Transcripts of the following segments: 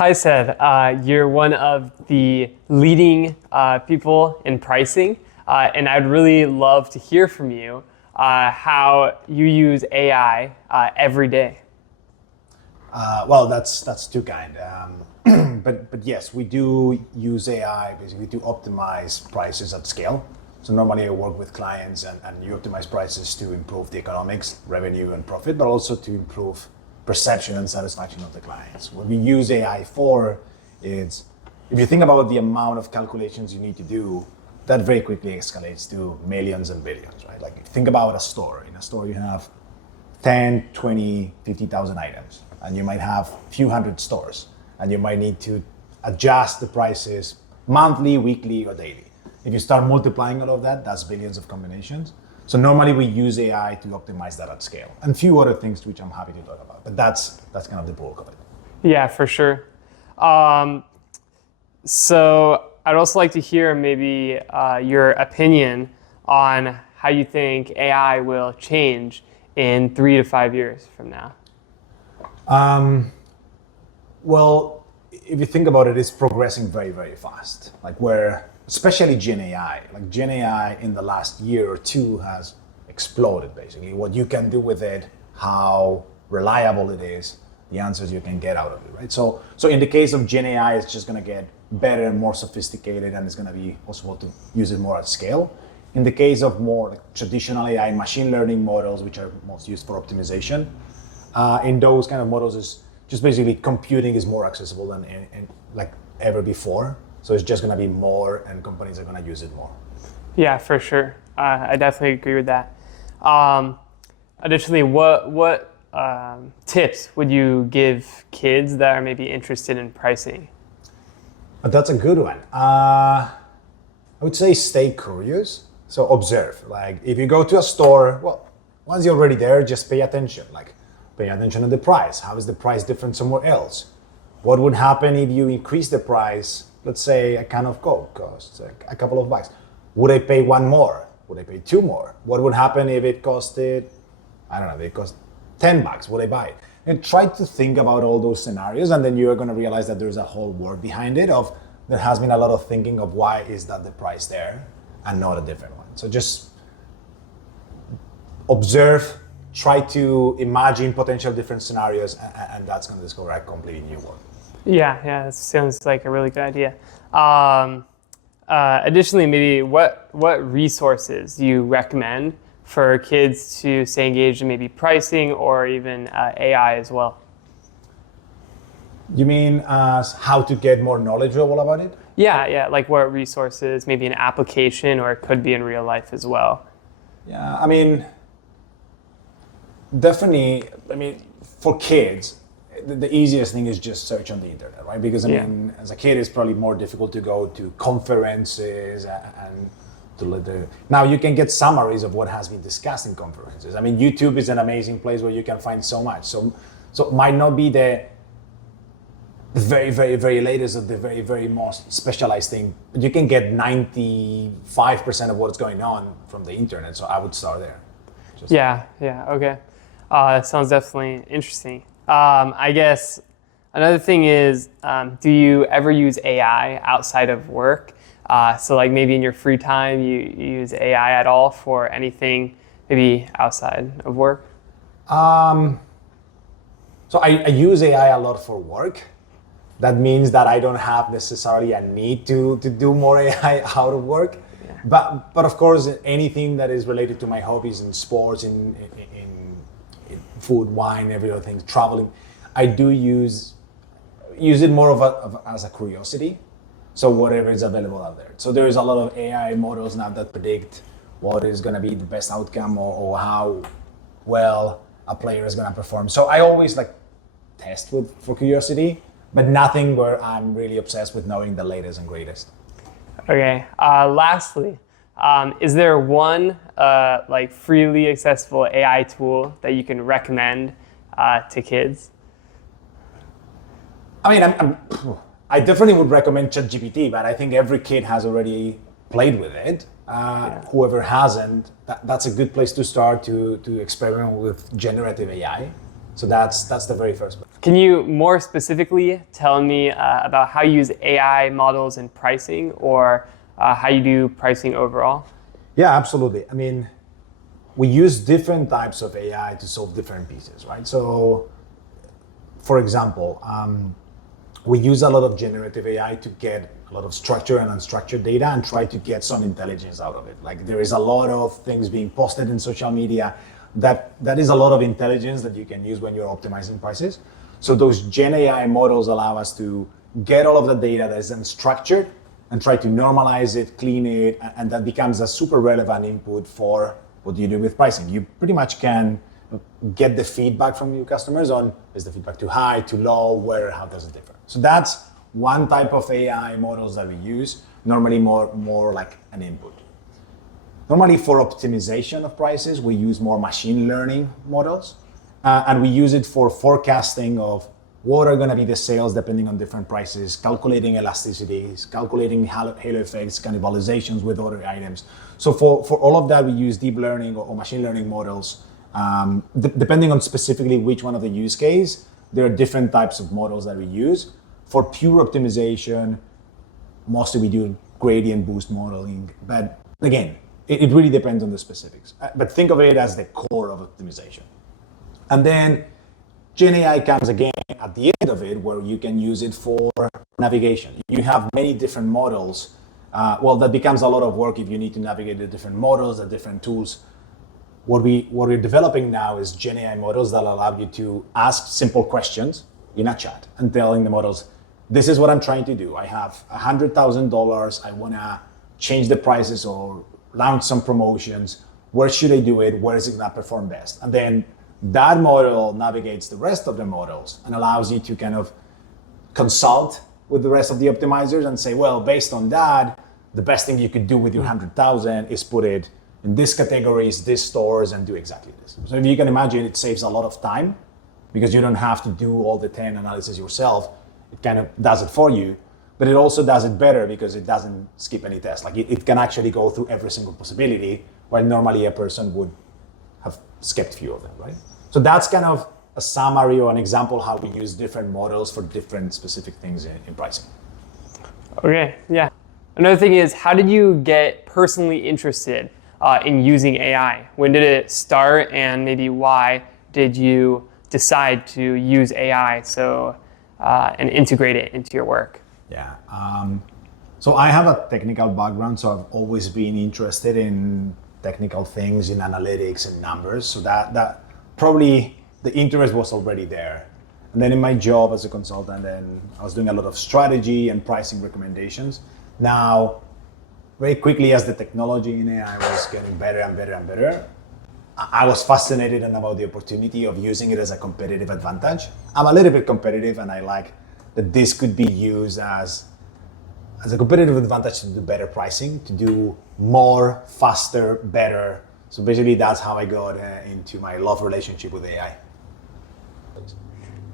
Hi, Seth. You're one of the leading people in pricing, and I'd really love to hear from you how you use AI every day. Well, that's too kind. But yes, we do use AI basically to optimize prices at scale. So normally I work with clients and you optimize prices to improve the economics, revenue and profit, but also to improve perception and satisfaction of the clients. What we use AI for is, if you think about the amount of calculations you need to do, that very quickly escalates to millions and billions, right? Like think about a store. In a store you have 10, 20, 50,000 items, and you might have a few hundred stores, and you might need to adjust the prices monthly, weekly, or daily. If you start multiplying all of that, that's billions of combinations. So normally we use AI to optimize that at scale, and a few other things which I'm happy to talk about, but that's kind of the bulk of it. Yeah, for sure. So I'd also like to hear maybe your opinion on how you think AI will change in 3 to 5 years from now. Well, if you think about it, it's progressing very, very fast. Especially Gen AI. Like Gen AI in the last year or two has exploded basically. What you can do with it, how reliable it is, the answers you can get out of it, right? So in the case of Gen AI, it's just gonna get better and more sophisticated, and it's gonna be possible to use it more at scale. In the case of more like traditional AI, machine learning models, which are most used for optimization, in those kind of models is just basically computing is more accessible than like ever before. So it's just going to be more, and companies are going to use it more. Yeah, for sure. I definitely agree with that. Additionally, what tips would you give kids that are maybe interested in pricing? But that's a good one. I would say stay curious. So observe. Like if you go to a store, well, once you're already there, just pay attention. Like pay attention to the price. How is the price different somewhere else? What would happen if you increase the price? Let's say a can of Coke costs a couple of bucks. Would I pay one more? Would I pay two more? What would happen if it costed, I don't know, it cost 10 bucks? Would I buy it? And try to think about all those scenarios, and then you're going to realize that there's a whole work behind it of there has been a lot of thinking of why is that the price there and not a different one. So just observe, try to imagine potential different scenarios, and that's going to discover a completely new world. Yeah, that sounds like a really good idea. Additionally, maybe what resources do you recommend for kids to stay engaged in maybe pricing or even AI as well? You mean how to get more knowledgeable about it? Yeah, like what resources, maybe an application, or it could be in real life as well. Yeah, I mean, definitely, for kids, the easiest thing is just search on the internet, right? Because as a kid, it's probably more difficult to go to conferences and to let now you can get summaries of what has been discussed in conferences. YouTube is an amazing place where you can find so much. So it might not be the very, very, very latest of the very, very most specialized thing, but you can get 95% of what's going on from the internet. So I would start there. Yeah, okay. That sounds definitely interesting. I guess another thing is, do you ever use AI outside of work? So like maybe in your free time, you use AI at all for anything maybe outside of work? So I use AI a lot for work. That means that I don't have necessarily a need to do more AI out of work. Yeah. But of course, anything that is related to my hobbies in sports, in food, wine, every other thing, traveling, I do use it more as a curiosity. So whatever is available out there. So there is a lot of AI models now that predict what is going to be the best outcome or how well a player is going to perform. So I always test for curiosity, but nothing where I'm really obsessed with knowing the latest and greatest. Okay. Lastly, is there one freely accessible AI tool that you can recommend to kids? I definitely would recommend ChatGPT, but I think every kid has already played with it. Whoever hasn't, that's a good place to start to experiment with generative AI. So that's the very first one. Can you more specifically tell me about how you use AI models in pricing, or how you do pricing overall? Yeah, absolutely. I mean, we use different types of AI to solve different pieces, right? So, for example, we use a lot of generative AI to get a lot of structured and unstructured data and try to get some intelligence out of it. Like there is a lot of things being posted in social media that is a lot of intelligence that you can use when you're optimizing prices. So those Gen AI models allow us to get all of the data that is unstructured and try to normalize it, clean it, and that becomes a super relevant input for what you do with pricing. You pretty much can get the feedback from your customers on, is the feedback too high, too low, where, how does it differ? So that's one type of AI models that we use, normally more like an input. Normally for optimization of prices, we use more machine learning models, and we use it for forecasting of what are going to be the sales depending on different prices, calculating elasticities, calculating halo effects, cannibalizations with other items. So for all of that, we use deep learning or machine learning models. Depending on specifically which one of the use case, there are different types of models that we use. For pure optimization, mostly we do gradient boost modeling, but again, it really depends on the specifics. But think of it as the core of optimization. And then Gen AI comes again at the end of it, where you can use it for navigation. You have many different models. That becomes a lot of work if you need to navigate the different models, the different tools. What we're developing now is Gen AI models that allow you to ask simple questions in a chat and telling the models, this is what I'm trying to do. I have $100,000. I want to change the prices or launch some promotions. Where should I do it? Where is it going to perform best? And then that model navigates the rest of the models and allows you to kind of consult with the rest of the optimizers and say, well, based on that, the best thing you could do with your 100,000 is put it in this categories, this stores, and do exactly this. So if you can imagine, it saves a lot of time because you don't have to do all the 10 analysis yourself. It kind of does it for you, but it also does it better because it doesn't skip any tests. Like it can actually go through every single possibility, while normally a person would have skipped a few of them, right? So that's kind of a summary or an example how we use different models for different specific things in pricing. Okay, yeah. Another thing is, how did you get personally interested in using AI? When did it start, and maybe why did you decide to use AI and integrate it into your work? Yeah. So I have a technical background, so I've always been interested in technical things, in analytics and numbers. So that probably the interest was already there. And then in my job as a consultant, then I was doing a lot of strategy and pricing recommendations. Now, very quickly as the technology in AI was getting better and better and better, I was fascinated about the opportunity of using it as a competitive advantage. I'm a little bit competitive, and I like that this could be used as a competitive advantage to do better pricing, to do more, faster, better. So basically that's how I got into my love relationship with AI.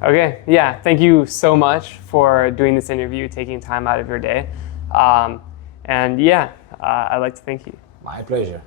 Okay, yeah, thank you so much for doing this interview, taking time out of your day. And yeah, I'd like to thank you. My pleasure.